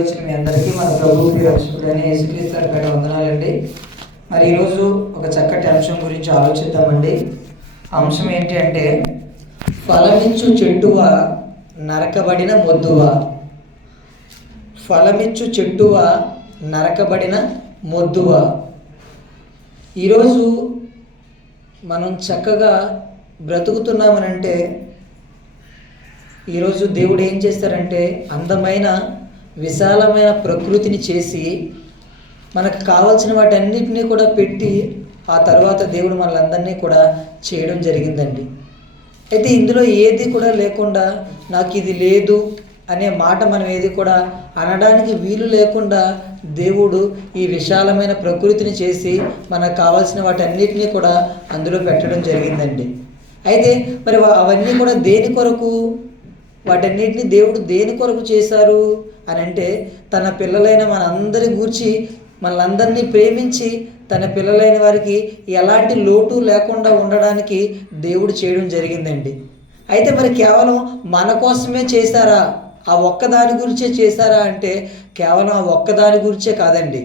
వచ్చిన మీ అందరికీ మన ప్రభువుకి రక్షకుడైన యేసుక్రీస్తు పేట వందనాలండి. మరి ఈరోజు ఒక చక్కటి అంశం గురించి ఆలోచిద్దామండి. అంశం ఏంటి అంటే, ఫలమిచ్చు చెట్టువ నరకబడిన మొద్దువ. ఫలమిచ్చు చెట్టువ నరకబడిన మొద్దువ. ఈరోజు మనం చక్కగా బ్రతుకుతున్నామనంటే, ఈరోజు దేవుడు ఏం చేస్తారంటే, అందమైన విశాలమైన ప్రకృతిని చేసి మనకు కావాల్సిన వాటన్నిటినీ కూడా పెట్టి ఆ తర్వాత దేవుడు మనలందరినీ కూడా చేయడం జరిగిందండి. అయితే ఇందులో ఏది కూడా లేకుండా నాకు ఇది లేదు అనే మాట మనం ఏది కూడా అనడానికి వీలు లేకుండా దేవుడు ఈ విశాలమైన ప్రకృతిని చేసి మనకు కావాల్సిన వాటన్నిటినీ కూడా అందులో పెట్టడం జరిగిందండి. అయితే మరి అవన్నీ కూడా దేని కొరకు, వాటన్నిటిని దేవుడు దేని కొరకు చేశారు అని అంటే, తన పిల్లలైన మనందరి గూర్చి మనలందరినీ ప్రేమించి తన పిల్లలైన వారికి ఎలాంటి లోటు లేకుండా ఉండడానికి దేవుడు చేయడం జరిగిందండి. అయితే మరి కేవలం మన కోసమే చేశారా, ఆ ఒక్కదాని గురించే చేశారా అంటే కేవలం ఆ ఒక్కదాని గురించే కాదండి.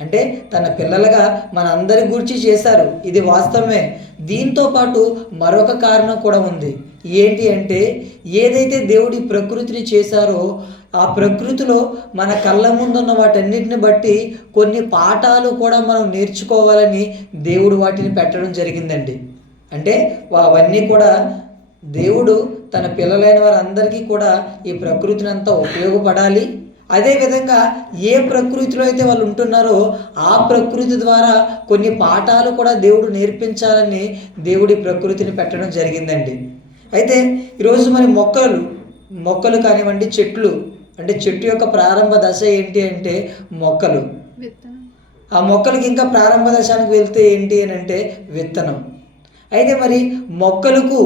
అంటే తన పిల్లలుగా మన అందరి గురించి చేశారు, ఇది వాస్తవమే. దీంతో పాటు మరొక కారణం కూడా ఉంది. ఏంటి అంటే, ఏదైతే దేవుడి ప్రకృతిని చేశారో ఆ ప్రకృతిలో మన కళ్ళ ముందున్న వాటన్నిటిని బట్టి కొన్ని పాఠాలు కూడా మనం నేర్చుకోవాలని దేవుడు వాటిని పెట్టడం జరిగిందండి. అంటే అవన్నీ కూడా దేవుడు తన పిల్లలైన వారందరికీ కూడా ఈ ప్రకృతిని అంతా ఉపయోగపడాలి. అదేవిధంగా ఏ ప్రకృతిలో అయితే వాళ్ళు ఉంటున్నారో ఆ ప్రకృతి ద్వారా కొన్ని పాఠాలు కూడా దేవుడు నేర్పించాలని దేవుడి ప్రకృతిని పెట్టడం జరిగిందండి. అయితే ఈరోజు మరి మొక్కలు కానివ్వండి, చెట్లు అంటే చెట్టు యొక్క ప్రారంభ దశ ఏంటి అంటే మొక్కలు. ఆ మొక్కలకి ఇంకా ప్రారంభ దశానికి వెళ్తే ఏంటి అని అంటే విత్తనం. అయితే మరి మొక్కలకు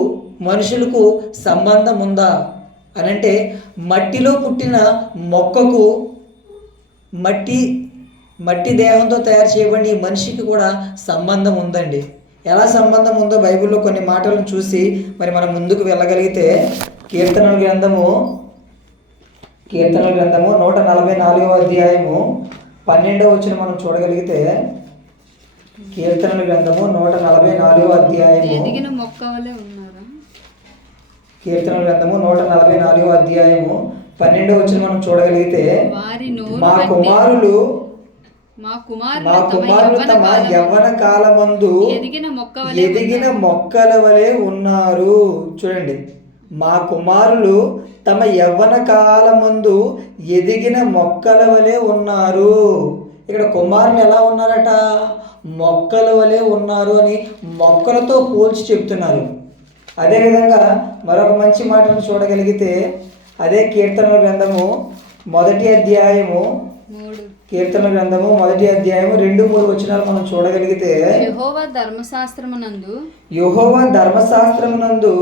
మనుషులకు సంబంధం ఉందా అని అంటే, మట్టిలో పుట్టిన మొక్కకు మట్టి దేహంతో తయారు చేయబడి మనిషికి కూడా సంబంధం ఉందండి. ఎలా సంబంధం ఉందో బైబిల్లో కొన్ని మాటలను చూసి మరి మనం ముందుకు వెళ్ళగలిగితే, కీర్తనల గ్రంథము 144వ అధ్యాయము 12వ వచనం మనం చూడగలిగితే, కీర్తనల గ్రంథము 144వ అధ్యాయము కీర్తనల గ్రంథము 144వ అధ్యాయము 12వ వచనం మనం చూడగలిగితే, మా కుమారులు తమ యవ్వన కాలమందు ఎదిగిన మొక్కల వలె ఉన్నారు. చూడండి, మా కుమారులు తమ యవ్వన కాలమందు ఎదిగిన మొక్కల వలె ఉన్నారు. ఇక్కడ కుమారులు ఎలా ఉన్నారట? మొక్కల వలె ఉన్నారు అని మొక్కలతో పోల్చి చెప్తున్నారు. అదేవిధంగా మరొక మంచి మాటను చూడగలిగితే, అదే కీర్తనల గ్రంథము 1వ అధ్యాయము 2-3 వచనాలు మనం చూడగలిగితే, యెహోవా ధర్మశాస్త్రమునందు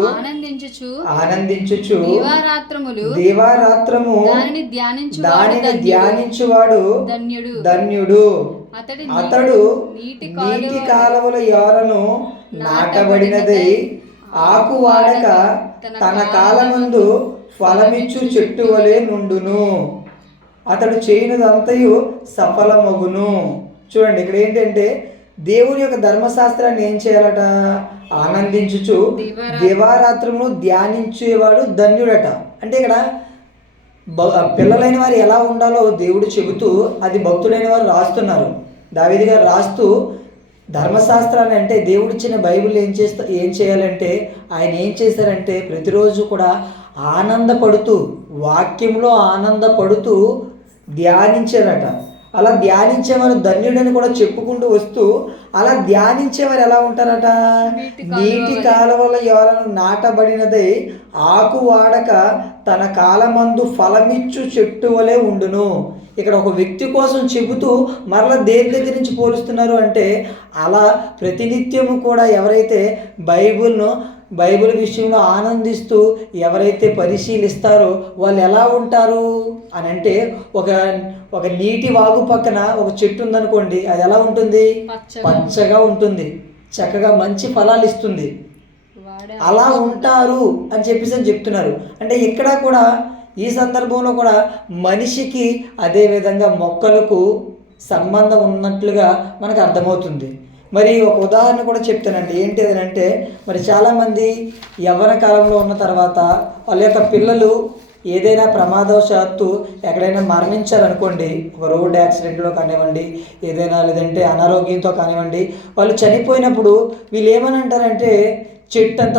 ఆనందించుచు దీవారాత్రము దానిని ధ్యానించువాడు ధన్యుడు. అతడు నీటి కాలువల యోరను నాటబడినదై ఆకు వాడక తన కాలమందు ఫలమిచ్చు చెట్టు వలె నుండును. అతడు చేయనిదంతయు సఫలమగును. చూడండి, ఇక్కడ ఏంటంటే దేవుని యొక్క ధర్మశాస్త్రాన్ని ఏం చేయాలట? ఆనందించుచు దివారాత్రము ధ్యానించేవాడు ధన్యుడట. అంటే ఇక్కడ పిల్లలైన వారు ఎలా ఉండాలో దేవుడు చెబుతూ అది భక్తులైన వారు రాస్తున్నారు. దావీదు గారు రాస్తూ ధర్మశాస్త్రాన్ని, అంటే దేవుడిచ్చిన బైబిల్ ఏం చేయాలంటే ఆయన ఏం చేశారంటే ప్రతిరోజు కూడా ఆనందపడుతూ, వాక్యంలో ఆనందపడుతూ ధ్యానించారట. అలా ధ్యానించేవారు ధన్యుడని కూడా చెప్పుకుంటూ వస్తూ, అలా ధ్యానించేవారు ఎలా ఉంటారట? నీటి కాలువల యోరను నాటబడినదై ఆకు వాడక తన కాలమందు ఫలమిచ్చు చెట్టు వలె ఉండును. ఇక్కడ ఒక వ్యక్తి కోసం చెబుతూ మరలా దేని దగ్గర నుంచి పోలుస్తున్నారు అంటే, అలా ప్రతినిత్యము కూడా ఎవరైతే బైబిల్ విషయంలో ఆనందిస్తూ ఎవరైతే పరిశీలిస్తారో వాళ్ళు ఎలా ఉంటారు అని అంటే, ఒక నీటి వాగు పక్కన ఒక చెట్టు ఉందనుకోండి, అది ఎలా ఉంటుంది? పచ్చగా ఉంటుంది, చక్కగా మంచి ఫలాలు ఇస్తుంది. అలా ఉంటారు అని చెప్తున్నారు. అంటే ఇక్కడ కూడా ఈ సందర్భంలో కూడా మనిషికి అదేవిధంగా మొక్కలకు సంబంధం ఉన్నట్లుగా మనకు అర్థమవుతుంది. మరి ఒక ఉదాహరణ కూడా చెప్తానండి. ఏంటి అని అంటే, మరి చాలామంది యవ్వన కాలంలో ఉన్న తర్వాత వాళ్ళ యొక్క పిల్లలు ఏదైనా ప్రమాదవశాత్తు ఎక్కడైనా మరణించారనుకోండి, ఒక రోడ్ యాక్సిడెంట్లో కానివ్వండి, ఏదైనా లేదంటే అనారోగ్యంతో కానివ్వండి, వాళ్ళు చనిపోయినప్పుడు వీళ్ళు ఏమని అంటారంటే, చెట్టంత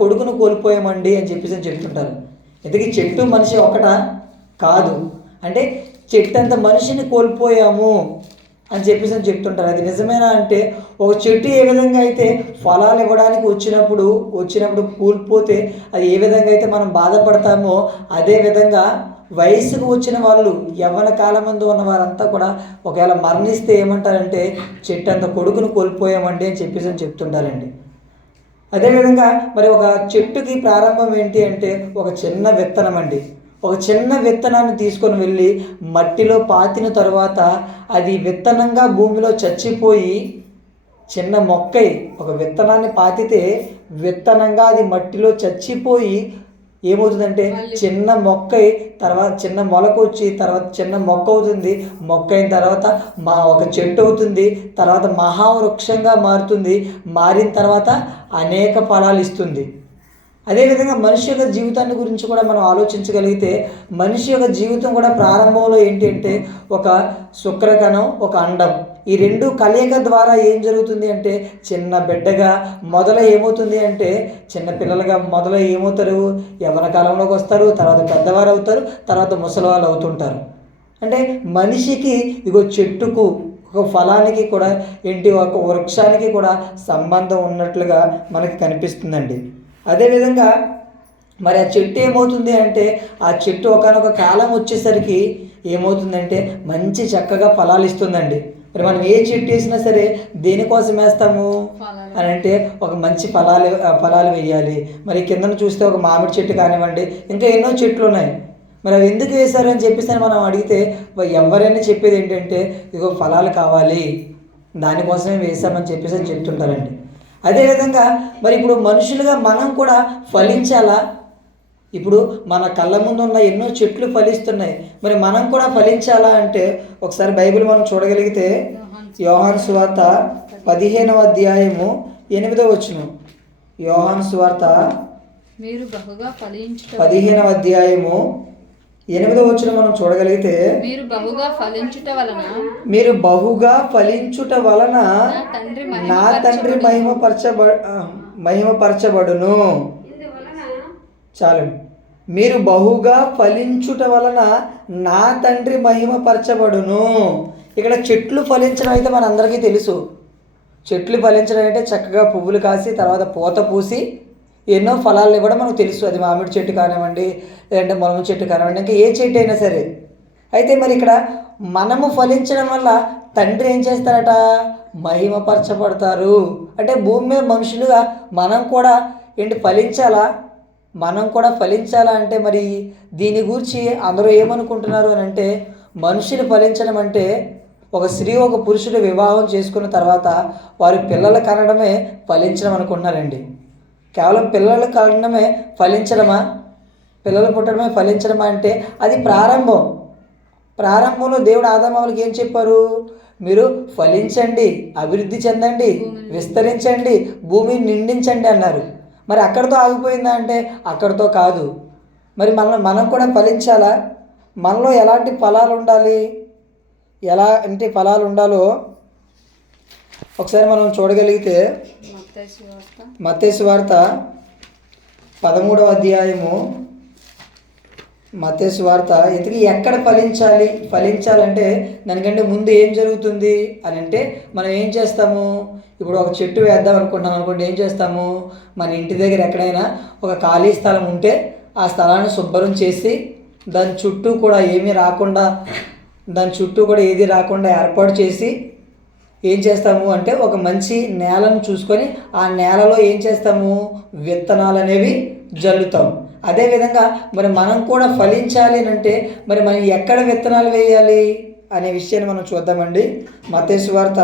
కొడుకును కోల్పోయామండి అని చెప్పేసి చెప్తుంటారు. ఇంతకీ చెట్టు మనిషి ఒకటా? కాదు. అంటే చెట్టంత మనిషిని కోల్పోయాము అని చెప్పేసి చెప్తుంటారు. అది నిజమేనా అంటే, ఒక చెట్టు ఏ విధంగా అయితే ఫలాలు ఇవ్వడానికి వచ్చినప్పుడు కూలిపోతే అది ఏ విధంగా అయితే మనం బాధపడతామో, అదేవిధంగా వయసుకు వచ్చిన వాళ్ళు, యవ్వన కాలమందు ఉన్న వారంతా కూడా ఒకవేళ మరణిస్తే ఏమంటారంటే, చెట్టంత కొడుకును కోల్పోయామండి అని చెప్పేసి చెప్తుంటారండి. అదేవిధంగా మరి ఒక చెట్టుకి ప్రారంభం ఏంటి అంటే, ఒక చిన్న విత్తనం అండి. ఒక చిన్న విత్తనాన్ని తీసుకొని వెళ్ళి మట్టిలో పాతిన తర్వాత అది విత్తనంగా భూమిలో చచ్చిపోయి చిన్న మొక్కై, ఒక విత్తనాన్ని పాతితే విత్తనంగా అది మట్టిలో చచ్చిపోయి ఏమవుతుందంటే చిన్న మొక్కై, తర్వాత చిన్న మొలక వచ్చి తర్వాత చిన్న మొక్క అవుతుంది. మొక్క అయిన తర్వాత ఒక చెట్టు అవుతుంది. తర్వాత మహావృక్షంగా మారుతుంది. మారిన తర్వాత అనేక ఫలాలు ఇస్తుంది. అదేవిధంగా మనిషి యొక్క జీవితాన్ని గురించి కూడా మనం ఆలోచించగలిగితే, మనిషి యొక్క జీవితం కూడా ప్రారంభంలో ఏంటి అంటే, ఒక శుక్రకణం, ఒక అండం, ఈ రెండు కలయిక ద్వారా ఏం జరుగుతుంది అంటే, చిన్న బిడ్డగా ఏమవుతుంది అంటే, చిన్న పిల్లలుగా ఏమవుతారు, యవ్వన కాలంలోకి వస్తారు, తర్వాత పెద్దవారు అవుతారు, తర్వాత ముసలివాళ్ళు అవుతుంటారు. అంటే మనిషికి ఇగో చెట్టుకు, ఒక ఫలానికి కూడా ఏంటి, ఒక వృక్షానికి కూడా సంబంధం ఉన్నట్లుగా మనకి కనిపిస్తుందండి. అదేవిధంగా మరి ఆ చెట్టు ఏమవుతుంది అంటే, ఆ చెట్టు ఒకనొక కాలం వచ్చేసరికి ఏమవుతుందంటే మంచి చక్కగా ఫలాలు ఇస్తుందండి. మరి మనం ఏ చెట్టు వేసినా సరే దేనికోసం వేస్తాము అని అంటే, ఒక మంచి ఫలాలు వేయాలి. మరి కిందను చూస్తే ఒక మామిడి చెట్టు కానివ్వండి, ఇంకా ఎన్నో చెట్లు ఉన్నాయి. మరి అవి ఎందుకు వేశారు అని చెప్పేసి మనం అడిగితే ఎవరైనా చెప్పేది ఏంటంటే, ఇగో ఫలాలు కావాలి, దానికోసమే వేసామని చెప్పేసి చెప్తుంటారండి. అదేవిధంగా మరి ఇప్పుడు మనుషులుగా మనం కూడా ఫలించాలా? ఇప్పుడు మన కళ్ళ ముందు ఉన్న ఎన్నో చెట్లు ఫలిస్తున్నాయి, మరి మనం కూడా ఫలించాలా అంటే, ఒకసారి బైబిల్ మనం చూడగలిగితే యోహాను సువార్త 15వ అధ్యాయము 8వ వచనం. యోహాను సువార్త 15వ అధ్యాయము 8వ వచనం మనం చూడగలిగితే, మీరు బహుగా ఫలించుట వలన నా తండ్రి మహిమపరచబడును. చాలు. మీరు బహుగా ఫలించుట వలన నా తండ్రి మహిమపరచబడును. ఇక్కడ చెట్లు ఫలించడం అయితే మనందరికీ తెలుసు. చెట్లు ఫలించడం అంటే చక్కగా పువ్వులు కాసి తర్వాత పూత పూసి ఎన్నో ఫలాలు ఇవ్వడం మనకు తెలుసు. అది మామిడి చెట్టు కానివ్వండి, లేదంటే మునగ చెట్టు కానివ్వండి, ఇంకా ఏ చెట్టు అయినా సరే. అయితే మరి ఇక్కడ మనము ఫలించడం వల్ల తండ్రి ఏం చేస్తారట, మహిమపరచబడతారు. అంటే భూమి మీద మనుషులుగా మనం కూడా ఫలించాలా? మనం కూడా ఫలించాలా అంటే మరి దీని గురించి అందరూ ఏమనుకుంటున్నారు అని అంటే, మనుషులు ఫలించడం అంటే ఒక స్త్రీ ఒక పురుషుడు వివాహం చేసుకున్న తర్వాత వారి పిల్లలు కనడమే ఫలించడం అనుకుంటున్నారండి. కేవలం పిల్లలు కనడమే ఫలించడమా? పిల్లలు పుట్టడమే ఫలించడమా అంటే అది ప్రారంభంలో దేవుడు ఆదాములకు ఏం చెప్పారు? మీరు ఫలించండి, అభివృద్ధి చెందండి, విస్తరించండి, భూమిని నిండించండి అన్నారు. మరి అక్కడితో ఆగిపోయిందా అంటే అక్కడితో కాదు. మరి మనం కూడా ఫలించాలా? మనలో ఎలాంటి ఫలాలు ఉండాలి, ఫలాలు ఉండాలో ఒకసారి మనం చూడగలిగితే మత్తయి సువార్త 13వ అధ్యాయము. మత్తయి సువార్త ఇంతకీ ఎక్కడ ఫలించాలంటే దానికంటే ముందు ఏం జరుగుతుంది అని అంటే, మనం ఏం చేస్తాము? ఇప్పుడు ఒక చెట్టు వేద్దాం అనుకుంటున్నాం అనుకోండి, ఏం చేస్తాము? మన ఇంటి దగ్గర ఎక్కడైనా ఒక ఖాళీ స్థలం ఉంటే ఆ స్థలాన్ని శుభ్రం చేసి దాని చుట్టూ కూడా ఏది రాకుండా ఏర్పాటు చేసి ఏం చేస్తాము అంటే, ఒక మంచి నేలను చూసుకొని ఆ నేలలో ఏం చేస్తాము? విత్తనాలు అనేవి జల్లుతాం. అదేవిధంగా మరి మనం కూడా ఫలించాలి అంటే మరి మనం ఎక్కడ విత్తనాలు వేయాలి అనే విషయాన్ని మనం చూద్దామండి. మత్తయి సువార్త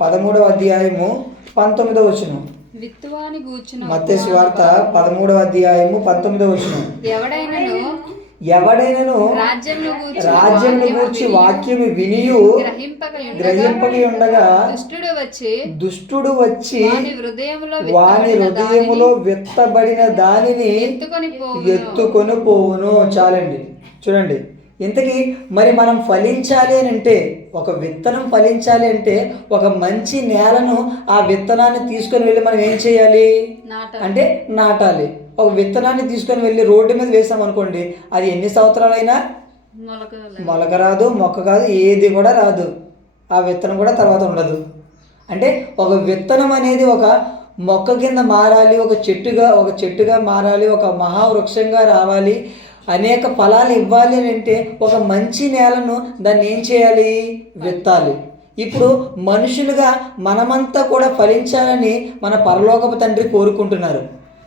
13వ అధ్యాయము 19వ వచనం. విత్తువాని గూర్చిన మత్తయి సువార్త 13వ అధ్యాయము 19వ వచనం. ఎవడైనను రాజ్యమును గూర్చి వాక్యము వినియు గ్రహింపక ఉండగా దుష్టుడు వచ్చి వాని హృదయములో విత్తబడిన దానిని ఎత్తుకొని పోవును. చాలండి. చూడండి, ఇంతకీ మరి మనం ఫలించాలి అని అంటే, ఒక విత్తనం ఫలించాలి అంటే ఒక మంచి నేలను ఆ విత్తనాన్ని తీసుకొని వెళ్ళి మనం ఏం చేయాలి అంటే నాటాలి. ఒక విత్తనాన్ని తీసుకొని వెళ్ళి రోడ్డు మీద వేసాం అనుకోండి, అది ఎన్ని సంవత్సరాలైనా మొలక రాదు, మొక్క కాదు, ఏది కూడా రాదు. ఆ విత్తనం కూడా తర్వాత ఉండదు. అంటే ఒక విత్తనం అనేది ఒక మొక్క కింద మారాలి, ఒక చెట్టుగా మారాలి, ఒక మహావృక్షంగా రావాలి, అనేక ఫలాలు ఇవ్వాలి అని అంటే ఒక మంచి నేలను దాన్ని ఏం చేయాలి, విత్తాలి. ఇప్పుడు మనుషులుగా మనమంతా కూడా ఫలించాలని మన పరలోకపు తండ్రి కోరుకుంటున్నారు.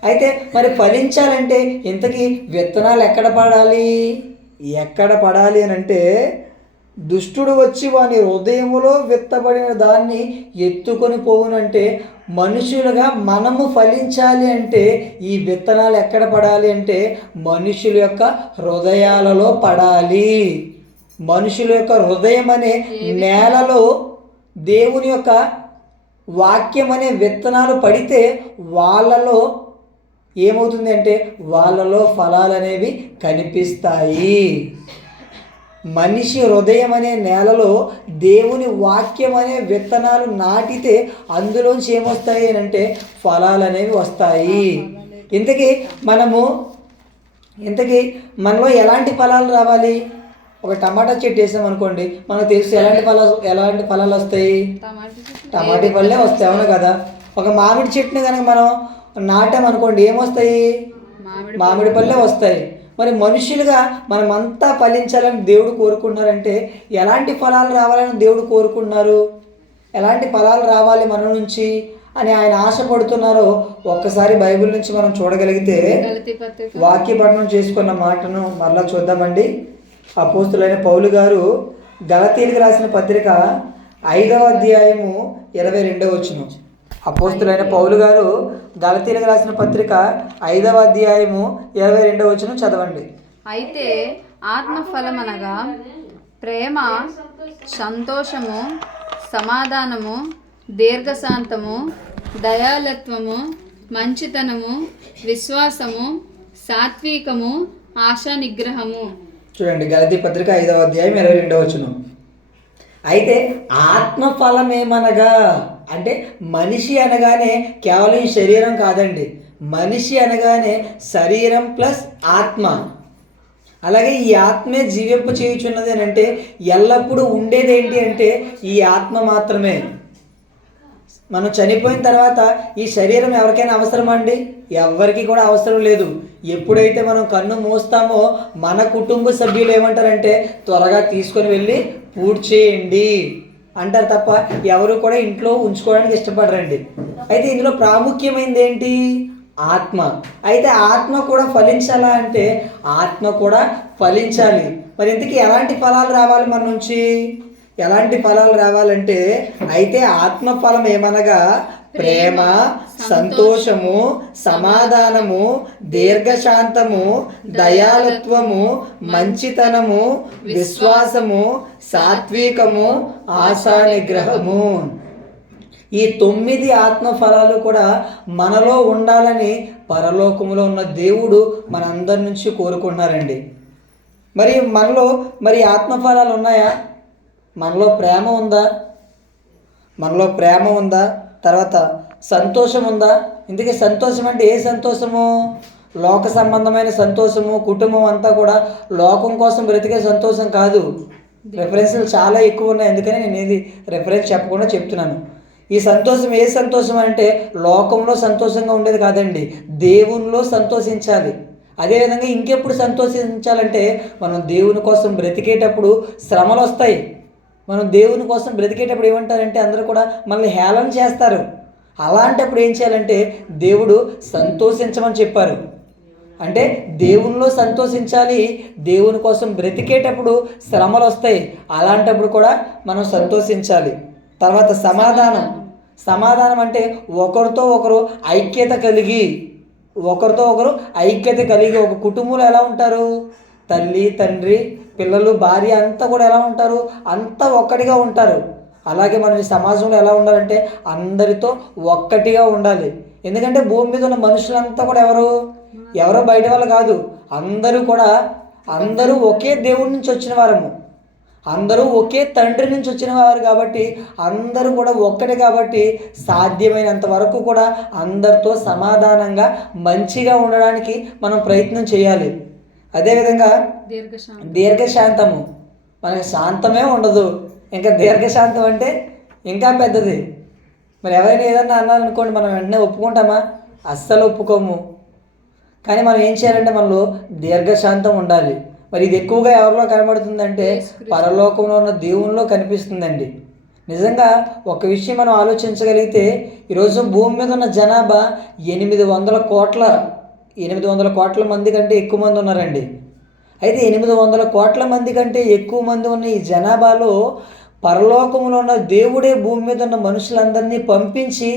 అయితే మరి ఫలించాలంటే ఇంతకీ విత్తనాలు ఎక్కడ పడాలి అని అంటే, దుష్టుడు వచ్చి వాని హృదయములో విత్తబడిన దాన్ని ఎత్తుకొని పోవునంటే, మనుషులుగా మనము ఫలించాలి అంటే ఈ విత్తనాలు ఎక్కడ పడాలి అంటే మనుషుల యొక్క హృదయాలలో పడాలి. మనుషుల యొక్క హృదయం అనే నేలలో దేవుని యొక్క వాక్యం అనే విత్తనాలు పడితే వాళ్ళలో ఏమవుతుంది అంటే వాళ్ళలో ఫలాలు అనేవి కనిపిస్తాయి. మనిషి హృదయం అనే నేలలో దేవుని వాక్యం అనే విత్తనాలు నాటితే అందులోంచి ఏమొస్తాయి అని అంటే ఫలాలు అనేవి వస్తాయి. ఇంతకీ మనలో ఎలాంటి ఫలాలు రావాలి? ఒక టమాటా చెట్టు వేసాం అనుకోండి, మనకు తెలుసు ఎలాంటి ఫలాలు వస్తాయి, టమాటా పళ్ళే వస్తాయి, అవును కదా. ఒక మామిడి చెట్టుని కనుక మనం నాటామనుకోండి, ఏమొస్తాయి, మామిడి పళ్ళే వస్తాయి. మరి మనుషులుగా మనమంతా ఫలించాలని దేవుడు కోరుకుంటున్నారంటే ఎలాంటి ఫలాలు రావాలని దేవుడు కోరుకుంటున్నారు, ఎలాంటి ఫలాలు రావాలి మన నుంచి అని ఆయన ఆశపడుతున్నారో ఒక్కసారి బైబిల్ నుంచి మనం చూడగలిగితే, వాక్య పఠనం చేసుకున్న మాటను మరలా చూద్దామండి. అపోస్తులైన పౌలు గారు గలతీయులకు రాసిన పత్రిక 5వ అధ్యాయము 22వ వచనం. అపోస్తులైన పౌలు గారు గలతీయులకు రాసిన పత్రిక 5వ అధ్యాయము 22వ వచనం చదవండి. అయితే ఆత్మఫలమనగా ప్రేమ, సంతోషము, సమాధానము, దీర్ఘశాంతము, దయాలత్వము, మంచితనము, విశ్వాసము, సాత్వికము, ఆశా నిగ్రహము. చూడండి, గలతీ పత్రిక 5వ అధ్యాయం 22వ వచనం. అయితే ఆత్మఫలం ఏమనగా అంటే మనిషి అనగానే కేవలం ఈ శరీరం కాదండి. మనిషి అనగానే శరీరం ప్లస్ ఆత్మ. అలాగే ఈ ఆత్మే జీవింప చేయుచున్నది అని అంటే ఎల్లప్పుడూ ఉండేది ఏంటి అంటే ఈ ఆత్మ మాత్రమే. మనం చనిపోయిన తర్వాత ఈ శరీరం ఎవరికైనా అవసరమా అండి? ఎవరికి కూడా అవసరం లేదు. ఎప్పుడైతే మనం కన్ను మూస్తామో మన కుటుంబ సభ్యులు ఏమంటారంటే త్వరగా తీసుకొని వెళ్ళి పూడ్చేయండి అంటారు తప్ప ఎవరు కూడా ఇంట్లో ఉంచుకోవడానికి ఇష్టపడరండి. అయితే ఇందులో ప్రాముఖ్యమైనది ఏంటి? ఆత్మ. అయితే ఆత్మ కూడా ఫలించాలా అంటే ఆత్మ కూడా ఫలించాలి. మరి ఇంతకీ ఎలాంటి ఫలాలు రావాలి మన నుంచి? ఎలాంటి ఫలాలు రావాలంటే అయితే ఆత్మ ఫలం ఏమనగా ప్రేమ, సంతోషము, సమాధానము, దీర్ఘశాంతము, దయాలత్వము, మంచితనము, విశ్వాసము, సాత్వికము, ఆశా నిగ్రహము. ఈ 9 ఆత్మ ఫలాలు కూడా మనలో ఉండాలని పరలోకములో ఉన్న దేవుడు మనందరి నుంచి కోరుకుంటున్నారండి. మరి ఆత్మఫలాలు ఉన్నాయా? మనలో ప్రేమ ఉందా? తర్వాత సంతోషం ఉందా? ఇందుకే సంతోషం అంటే ఏ సంతోషము? లోక సంబంధమైన సంతోషము. కుటుంబం అంతా కూడా లోకం కోసం బ్రతికే సంతోషం కాదు. రెఫరెన్స్లు చాలా ఎక్కువ ఉన్నాయి, అందుకని నేను ఏది రెఫరెన్స్ చెప్పకుండా చెప్తున్నాను. ఈ సంతోషం ఏ సంతోషం అంటే లోకంలో సంతోషంగా ఉండేది కాదండి, దేవునిలో సంతోషించాలి. అదేవిధంగా ఇంకెప్పుడు సంతోషించాలంటే మనం దేవుని కోసం బ్రతికేటప్పుడు శ్రమలు వస్తాయి. మనం దేవుని కోసం బ్రతికేటప్పుడు ఏమంటారంటే అందరూ కూడా మనల్ని హేళన చేస్తారు. అలాంటప్పుడు ఏం చేయాలంటే దేవుడు సంతోషించమని చెప్పారు. అంటే దేవునిలో సంతోషించాలి. దేవుని కోసం బ్రతికేటప్పుడు శ్రమలు వస్తాయి, అలాంటప్పుడు కూడా మనం సంతోషించాలి. తర్వాత సమాధానం అంటే ఒకరితో ఒకరు ఐక్యత కలిగి, ఒకరితో ఒకరు ఐక్యత కలిగి. ఒక కుటుంబంలో ఎలా ఉంటారు? తల్లి, తండ్రి, పిల్లలు, భార్య అంతా కూడా ఎలా ఉంటారు? అంతా ఒక్కటిగా ఉంటారు. అలాగే మనం ఈ సమాజంలో ఎలా ఉండాలంటే అందరితో ఒక్కటిగా ఉండాలి. ఎందుకంటే భూమి మీద ఉన్న మనుషులంతా కూడా ఎవరో బయట వాళ్ళు కాదు. అందరూ ఒకే దేవుడి నుంచి వచ్చిన వారము, అందరూ ఒకే తండ్రి నుంచి వచ్చిన వారు కాబట్టి అందరూ కూడా ఒక్కటే. కాబట్టి సాధ్యమైనంత వరకు కూడా అందరితో సమాధానంగా మంచిగా ఉండడానికి మనం ప్రయత్నం చేయాలి. అదేవిధంగా దీర్ఘశాంతము, మనకి శాంతమే ఉండదు, ఇంకా దీర్ఘశాంతం అంటే ఇంకా పెద్దది. మరి ఎవరైనా ఏదన్నా అన్నారనుకోండి, మనం వెంటనే ఒప్పుకుంటామా? అస్సలు ఒప్పుకోము. కానీ మనం ఏం చేయాలంటే మనలో దీర్ఘశాంతం ఉండాలి. మరి ఇది ఎక్కువగా ఎవరిలో కనబడుతుందంటే పరలోకంలో ఉన్న దేవునిలో కనిపిస్తుందండి. నిజంగా ఒక విషయం మనం ఆలోచించగలిగితే, ఈరోజు భూమి మీద ఉన్న జనాభా 800 కోట్ల మంది కంటే ఎక్కువ మంది ఉన్నారండి. అయితే 800 కోట్ల మంది కంటే ఎక్కువ మంది ఉన్న ఈ జనాభాలో పరలోకంలో ఉన్న దేవుడే భూమి మీద ఉన్న మనుషులందరినీ పంపించి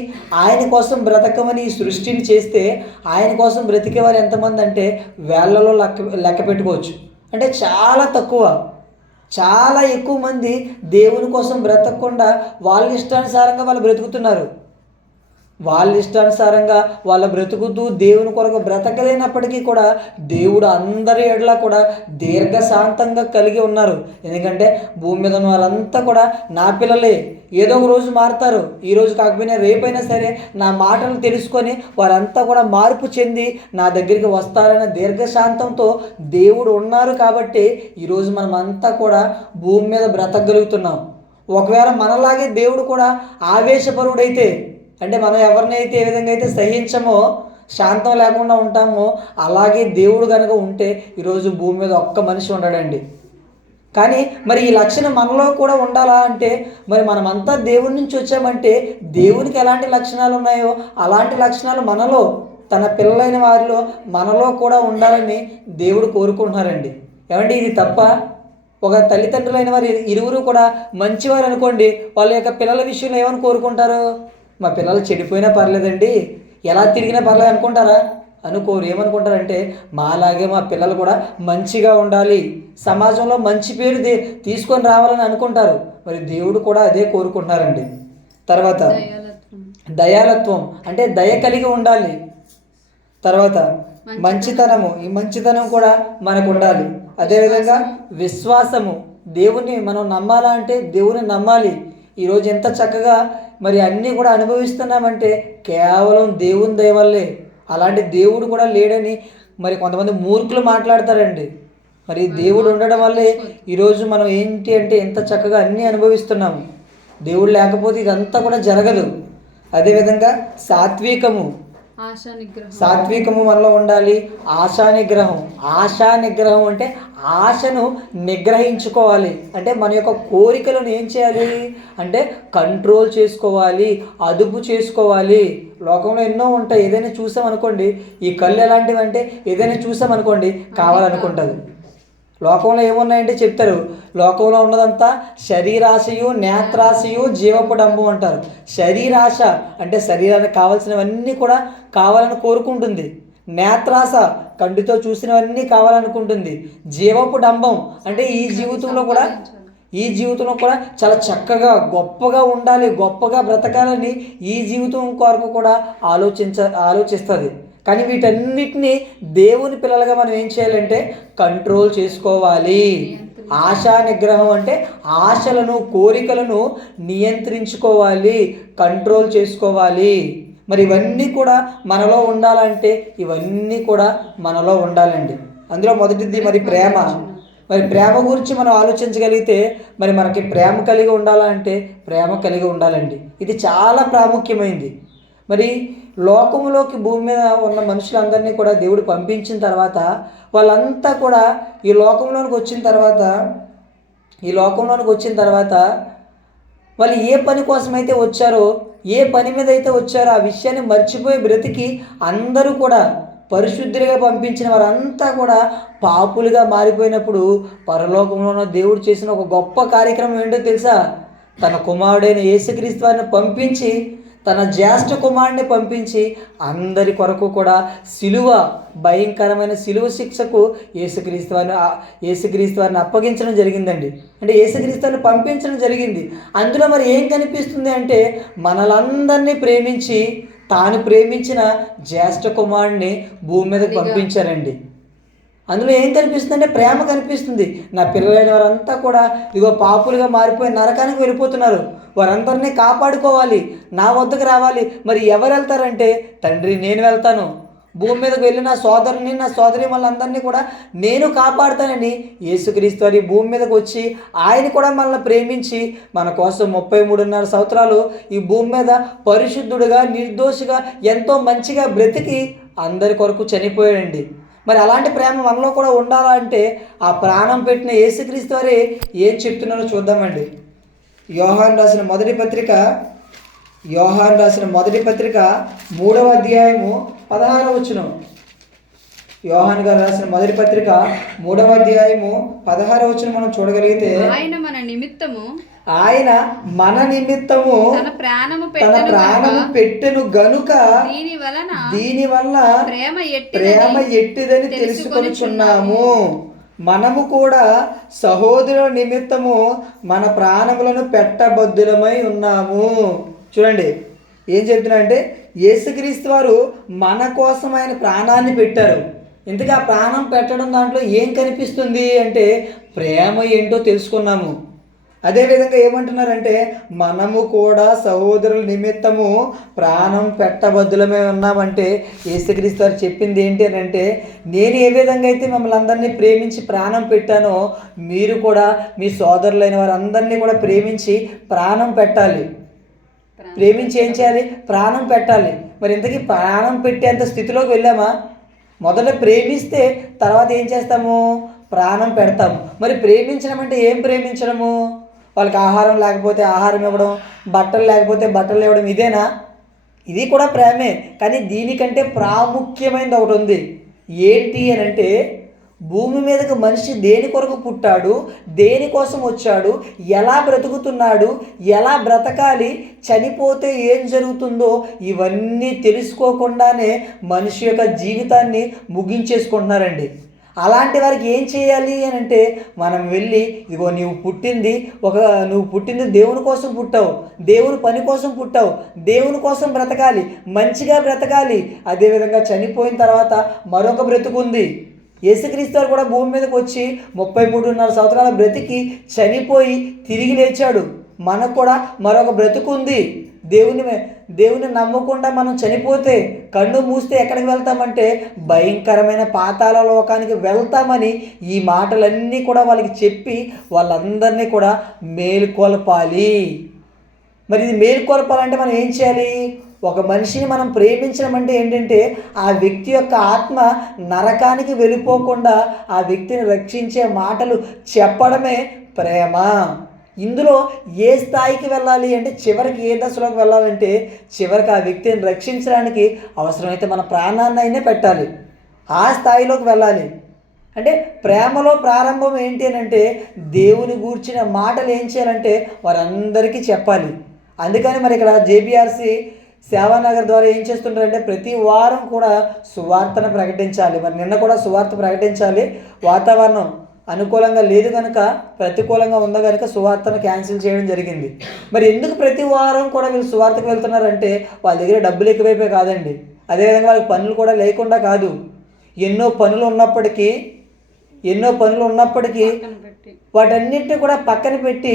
ఆయన కోసం బ్రతకమని ఈ సృష్టిని చేస్తే, ఆయన కోసం బ్రతికేవారు ఎంతమంది అంటే వేళ్లలో లెక్క పెట్టుకోవచ్చు. అంటే చాలా తక్కువ. చాలా ఎక్కువ మంది దేవుని కోసం బ్రతకకుండా వాళ్ళ ఇష్టానుసారంగా వాళ్ళు బ్రతుకుతున్నారు. వాళ్ళ ఇష్టానుసారంగా వాళ్ళ బ్రతుకుతూ దేవుని కొరకు బ్రతకలేనప్పటికీ కూడా దేవుడు అందరి ఎడల కూడా దీర్ఘశాంతంగా కలిగి ఉన్నారు. ఎందుకంటే భూమి మీద ఉన్న వాళ్ళంతా కూడా నా పిల్లలే, ఏదో ఒక రోజు మారుతారు, ఈ రోజు కాకపోయినా రేపైనా సరే నా మాటలు తెలుసుకొని వారంతా కూడా మార్పు చెంది నా దగ్గరికి వస్తారన్న దీర్ఘశాంతంతో దేవుడు ఉన్నారు. కాబట్టి ఈరోజు మనం అంతా కూడా భూమి మీద బ్రతకగలుగుతున్నాం. ఒకవేళ మనలాగే దేవుడు కూడా ఆవేశపరుడైతే, అంటే మనం ఎవరినైతే ఏ విధంగా అయితే సహించమో, శాంతం లేకుండా ఉంటామో, అలాగే దేవుడు కనుక ఉంటే ఈరోజు భూమి మీద ఒక్క మనిషి ఉండడండి. కానీ మరి ఈ లక్షణం మనలో కూడా ఉండాలా అంటే, మరి మనమంతా దేవుడి నుంచి వచ్చామంటే దేవునికి ఎలాంటి లక్షణాలు ఉన్నాయో అలాంటి లక్షణాలు మనలో, తన పిల్లలైన వారిలో మనలో కూడా ఉండాలని దేవుడు కోరుకుంటున్నారండి. ఏమంటే ఇది తప్ప? ఒక తల్లిదండ్రులైన వారు ఇరువురు కూడా మంచివారు అనుకోండి, వాళ్ళ యొక్క పిల్లల విషయంలో ఏమని కోరుకుంటారు? మా పిల్లలు చెడిపోయినా పర్లేదండి, ఎలా తిరిగినా పర్లేదు అనుకుంటారా? అనుకోరు. ఏమనుకుంటారంటే మాలాగే మా పిల్లలు కూడా మంచిగా ఉండాలి, సమాజంలో మంచి పేరు తీసుకొని రావాలని అనుకుంటారు. మరి దేవుడు కూడా అదే కోరుకుంటున్నారండి. తర్వాత దయాలత్వం, అంటే దయ కలిగి ఉండాలి. తర్వాత మంచితనము, ఈ మంచితనం కూడా మనకు ఉండాలి. అదేవిధంగా విశ్వాసము, దేవుని మనం నమ్మాలా అంటే దేవుని నమ్మాలి. ఈరోజు ఎంత చక్కగా మరి అన్నీ కూడా అనుభవిస్తున్నామంటే కేవలం దేవుని దయ వల్లే. అలాంటి దేవుడు కూడా లేడని మరి కొంతమంది మూర్ఖులు మాట్లాడతారండి. మరి దేవుడు ఉండడం వల్లే ఈరోజు మనం ఏంటి అంటే ఎంత చక్కగా అన్నీ అనుభవిస్తున్నాము. దేవుడు లేకపోతే ఇదంతా కూడా జరగదు. అదేవిధంగా సాత్వికము మనలో ఉండాలి. ఆశా నిగ్రహం అంటే ఆశను నిగ్రహించుకోవాలి. అంటే మన యొక్క కోరికలను ఏం చేయాలి అంటే కంట్రోల్ చేసుకోవాలి, అదుపు చేసుకోవాలి. లోకంలో ఎన్నో ఉంటాయి. ఏదైనా చూసామనుకోండి, ఈ కళ్ళు ఎలాంటివి అంటే ఏదైనా చూసామనుకోండి కావాలనుకుంటుంది. లోకంలో ఏమున్నాయంటే చెప్తారు, లోకంలో ఉన్నదంతా శరీరాశయు, నేత్రాశయు, జీవపు డంబం అంటారు. శరీరాశ అంటే శరీరానికి కావాల్సినవన్నీ కూడా కావాలని కోరుకుంటుంది. నేత్రాశ కంటితో చూసినవన్నీ కావాలనుకుంటుంది. జీవపు డంబం అంటే ఈ జీవితంలో కూడా చాలా చక్కగా గొప్పగా ఉండాలి, గొప్పగా బ్రతకాలని ఈ జీవితం కొరకు కూడా ఆలోచిస్తుంది. కానీ వీటన్నిటినీ దేవుని పిల్లలుగా మనం ఏం చేయాలంటే కంట్రోల్ చేసుకోవాలి. ఆశా నిగ్రహం అంటే ఆశలను, కోరికలను నియంత్రించుకోవాలి, కంట్రోల్ చేసుకోవాలి. మరి ఇవన్నీ కూడా మనలో ఉండాలంటే ఇవన్నీ కూడా మనలో ఉండాలండి. అందులో మొదటిది మరి ప్రేమ. మరి ప్రేమ గురించి మనం ఆలోచించగలిగితే మరి మనకి ప్రేమ కలిగి ఉండాలంటే ప్రేమ కలిగి ఉండాలండి. ఇది చాలా ప్రాముఖ్యమైనది. మరి లోకంలోకి భూమి మీద ఉన్న మనుషులందరినీ కూడా దేవుడు పంపించిన తర్వాత వాళ్ళంతా కూడా ఈ లోకంలోనికి వచ్చిన తర్వాత వాళ్ళు ఏ పని కోసమైతే వచ్చారో, ఏ పని మీద అయితే వచ్చారో ఆ విషయాన్ని మర్చిపోయి బ్రతికి అందరూ కూడా పరిశుద్ధులుగా పంపించిన వారంతా కూడా పాపులుగా మారిపోయినప్పుడు పరలోకంలో ఉన్న దేవుడు చేసిన ఒక గొప్ప కార్యక్రమం ఏంటో తెలుసా? తన కుమారుడైన యేసుక్రీస్తు వారిని పంపించి తన జ్యేష్ఠ కుమారుడిని పంపించి అందరి కొరకు కూడా సిలువ, భయంకరమైన సిలువ శిక్షకు యేసుక్రీస్తు వారిని అప్పగించడం జరిగిందండి. అంటే యేసుక్రీస్తు వారిని పంపించడం జరిగింది. అందులో మరి ఏం కనిపిస్తుంది అంటే మనలందరినీ ప్రేమించి తాను ప్రేమించిన జ్యేష్ఠ కుమారుడిని భూమి మీదకి పంపించారండి. అందులో ఏం కనిపిస్తుంది అంటే ప్రేమ కనిపిస్తుంది. నా పిల్లలైన వారంతా కూడా ఇదిగో పాపులుగా మారిపోయి నరకానికి వెళ్ళిపోతున్నారు, వారందరినీ కాపాడుకోవాలి, నా వద్దకు రావాలి. మరి ఎవరు వెళ్తారంటే, తండ్రి నేను వెళ్తాను, భూమి మీదకు వెళ్ళి నా సోదరుని నా సోదరి వాళ్ళందరినీ కూడా నేను కాపాడుతానని యేసుక్రీస్తు వారి భూమి మీదకి వచ్చి ఆయన కూడా మనల్ని ప్రేమించి మన కోసం 33.5 సంవత్సరాలు ఈ భూమి మీద పరిశుద్ధుడుగా నిర్దోషిగా ఎంతో మంచిగా బ్రతికి అందరి కొరకు చనిపోయాడండి. మరి అలాంటి ప్రేమ మనలో కూడా ఉండాలంటే ఆ ప్రాణం పెట్టిన యేసుక్రీస్తు వారే ఏం చెప్తున్నారో చూద్దామండి. యోహాను రాసిన మొదటి పత్రిక 3వ అధ్యాయము 16వ వచనం. యోహాను గారు రాసిన మొదటి పత్రిక 3వ అధ్యాయము 16వ వచనం మనం చూడగలిగితే, ఆయన మన నిమిత్తము తన ప్రాణము పెట్టెను గనుక దీని వల్ల ప్రేమ ఎట్టిదని తెలుసుకొనుచున్నాము. మనము కూడా సహోదరుల నిమిత్తము మన ప్రాణములను పెట్టబద్దులమై ఉన్నాము. చూడండి ఏం చెప్తున్నా అంటే, యేసుక్రీస్తు వారు మన కోసం ఆయన ప్రాణాన్ని పెట్టారు. ఇంతగా ఆ ప్రాణం పెట్టడం దాంట్లో ఏం కనిపిస్తుంది అంటే ప్రేమ ఏంటో తెలుసుకున్నాము. అదేవిధంగా ఏమంటున్నారంటే, మనము కూడా సహోదరుల నిమిత్తము ప్రాణం పెట్టబద్దులమే ఉన్నామంటే యేసుక్రీస్తు వారు చెప్పింది ఏంటి అని అంటే, నేను ఏ విధంగా అయితే మిమ్మల్ని అందరినీ ప్రేమించి ప్రాణం పెట్టానో మీరు కూడా మీ సోదరులైన వారందరినీ కూడా ప్రేమించి ప్రాణం పెట్టాలి. ప్రేమించి ఏం చేయాలి? ప్రాణం పెట్టాలి. మరి ఇంతకీ ప్రాణం పెట్టేంత స్థితిలోకి వెళ్ళామా? మొదట ప్రేమిస్తే తర్వాత ఏం చేస్తాము? ప్రాణం పెడతాము. మరి ప్రేమించడం అంటే ఏం ప్రేమించడము? వాళ్ళకి ఆహారం లేకపోతే ఆహారం ఇవ్వడం, బట్టలు లేకపోతే బట్టలు ఇవ్వడం, ఇదేనా? ఇది కూడా ప్రేమే. కానీ దీనికంటే ప్రాముఖ్యమైనది ఒకటి ఉంది. ఏంటి అని అంటే, భూమి మీదకు మనిషి దేని కొరకు పుట్టాడు, దేనికోసం వచ్చాడు, ఎలా బ్రతుకుతున్నాడు, ఎలా బ్రతకాలి, చనిపోతే ఏం జరుగుతుందో ఇవన్నీ తెలుసుకోకుండానే మనిషి యొక్క జీవితాన్ని ముగించేసుకుంటున్నారండి. అలాంటి వారికి ఏం చేయాలి అని అంటే, మనం వెళ్ళి ఇదిగో నువ్వు పుట్టింది దేవుని కోసం పుట్టావు, దేవుని పని కోసం పుట్టావు, దేవుని కోసం బ్రతకాలి, మంచిగా బ్రతకాలి. అదేవిధంగా చనిపోయిన తర్వాత మరొక బ్రతుకుంది. యేసుక్రీస్తు వారు కూడా భూమి మీదకి వచ్చి 33.5 సంవత్సరాల బ్రతికి చనిపోయి తిరిగి లేచాడు. మనకు కూడా మరొక బ్రతుకుంది. దేవుని నమ్మకుండా మనం చనిపోతే కన్ను మూస్తే ఎక్కడికి వెళ్తామంటే భయంకరమైన పాతాళ లోకానికి వెళ్తామని ఈ మాటలన్నీ కూడా వాళ్ళకి చెప్పి వాళ్ళందరినీ కూడా మేలుకొల్పాలి. మరి ఇది మేలుకొల్పాలంటే మనం ఏం చేయాలి? ఒక మనిషిని మనం ప్రేమించడం అంటే ఏంటంటే, ఆ వ్యక్తి యొక్క ఆత్మ నరకానికి వెళ్ళిపోకుండా ఆ వ్యక్తిని రక్షించే మాటలు చెప్పడమే ప్రేమ. ఇందులో ఏ స్థాయికి వెళ్ళాలి అంటే, చివరికి ఏ దశలోకి వెళ్ళాలంటే, చివరికి ఆ వ్యక్తిని రక్షించడానికి అవసరమైతే మన ప్రాణాన్ని అయినా పెట్టాలి, ఆ స్థాయిలోకి వెళ్ళాలి. అంటే ప్రేమలో ప్రారంభం ఏంటి అని అంటే, దేవుని గూర్చిన మాటలు ఏం చేయాలంటే వారందరికీ చెప్పాలి. అందుకని మరి ఇక్కడ JBRC సేవానగర్ ద్వారా ఏం చేస్తుంటారంటే, ప్రతి వారం కూడా సువార్తను ప్రకటించాలి. మరి నిన్న కూడా సువార్త ప్రకటించాలి. వాతావరణం అనుకూలంగా లేదు కనుక, ప్రతికూలంగా ఉంది కనుక సువార్తను క్యాన్సిల్ చేయడం జరిగింది. మరి ఎందుకు ప్రతి వారం కూడా వీళ్ళు సువార్తకు వెళ్తున్నారంటే, వాళ్ళ దగ్గర డబ్బులు ఎక్కువైపోయి కాదండి. అదేవిధంగా వాళ్ళకి పనులు కూడా లేకుండా కాదు. ఎన్నో పనులు ఉన్నప్పటికీ వాటన్నిటిని కూడా పక్కన పెట్టి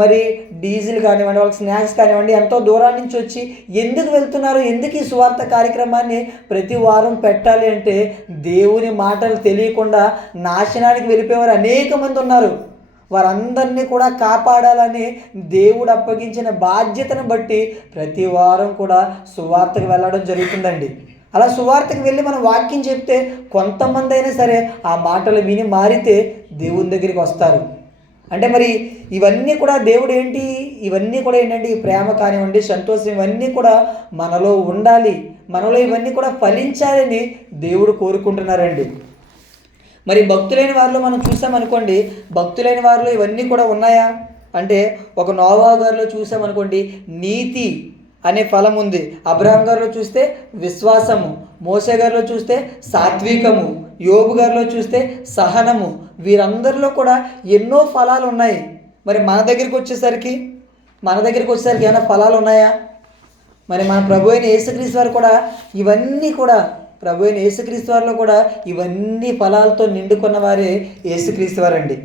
మరి డీజిల్ కానివ్వండి, వాళ్ళకి స్నాక్స్ కానివ్వండి, ఎంతో దూరం నుంచి వచ్చి ఎందుకు వెళ్తున్నారు? ఎందుకు ఈ సువార్త కార్యక్రమాన్ని ప్రతి వారం పెట్టాలి అంటే, దేవుని మాటలు తెలియకుండా నాశనానికి వెళ్ళిపోయేవారు అనేక మంది ఉన్నారు. వారందరినీ కూడా కాపాడాలని దేవుడు అప్పగించిన బాధ్యతను బట్టి ప్రతి వారం కూడా సువార్తకు వెళ్ళడం జరుగుతుందండి. అలా సువార్తకు వెళ్ళి మనం వాక్యం చెప్తే కొంతమంది అయినా సరే ఆ మాటలు విని మారితే దేవుని దగ్గరికి వస్తారు. అంటే మరి ఇవన్నీ కూడా ఇవన్నీ కూడా ఏంటంటే, ఈ ప్రేమ కానివ్వండి, సంతోషం, ఇవన్నీ కూడా మనలో ఉండాలి, మనలో ఇవన్నీ కూడా ఫలించాలని దేవుడు కోరుకుంటున్నారండి. మరి భక్తులైన వారిలో మనం చూసామనుకోండి, భక్తులైన వారిలో ఇవన్నీ కూడా ఉన్నాయా అంటే, ఒక నోవా గారిలో చూసామనుకోండి, నీతి, అనే ఫలం ఉంది. అబ్రహాం గారిలో చూస్తే విశ్వాసము, మోసే గారిలో చూస్తే సాత్వికము, యోబు గారిలో చూస్తే సహనము. వీరందరిలో కూడా ఎన్నో ఫలాలు ఉన్నాయి. మరి మన దగ్గరికి వచ్చేసరికి ఏమైనా ఫలాలు ఉన్నాయా? మరి మన ప్రభు అయిన యేసుక్రీస్తు వారు కూడా యేసుక్రీస్తు వారిలో కూడా ఇవన్నీ ఫలాలతో నిండుకున్న వారే యేసుక్రీస్తు వారండి.